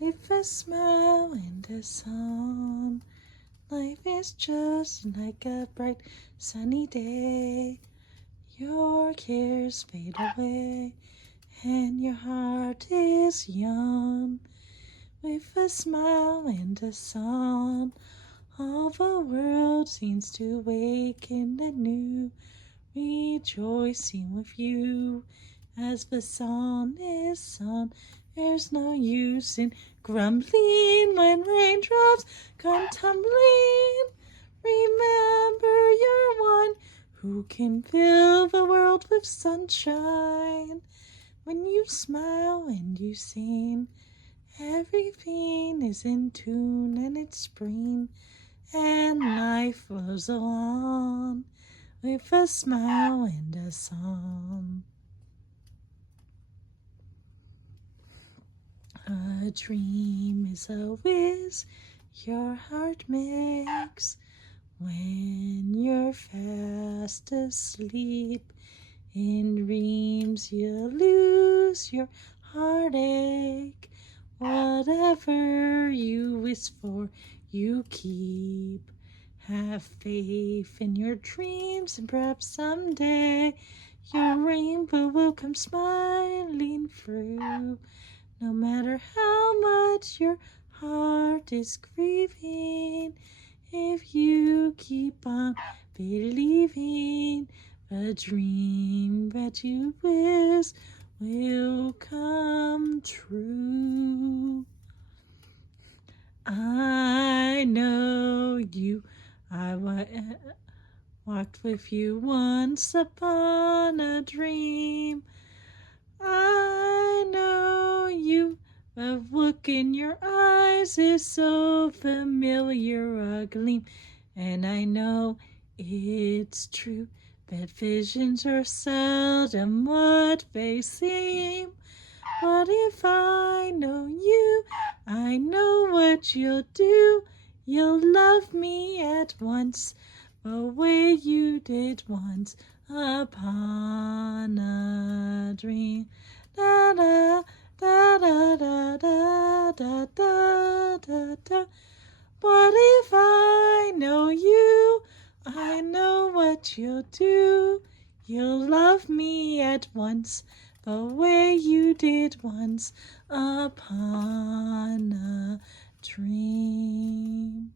with a smile and a song. Life is just like a bright sunny day. Your cares fade away and your heart is young. With a smile and a song, all the world seems to awaken anew, rejoicing with you as the song is sung. There's no use in grumbling when raindrops come tumbling. Remember you're one who can fill the world with sunshine. When you smile and you sing, everything is in tune and it's spring, and life flows along with a smile and a song. A dream is a wish your heart makes when you're fast asleep. In dreams you lose your heartache. Whatever you wish for, you keep. Have faith in your dreams, and perhaps someday your rainbow will come smiling through. No matter how much your heart is grieving, if you keep on believing, the dream that you wish will come true. I know you, I walked with you once upon a dream. I know you, the look in your eyes is so familiar a gleam, and I know it's true that visions are seldom what they seem. But if I know you, I know what you'll do. You'll love me at once, the way you did once upon a dream. Da da da da da da da da da da. But if I know you, I know what you'll do. You'll love me at once, the way you did once upon a dream.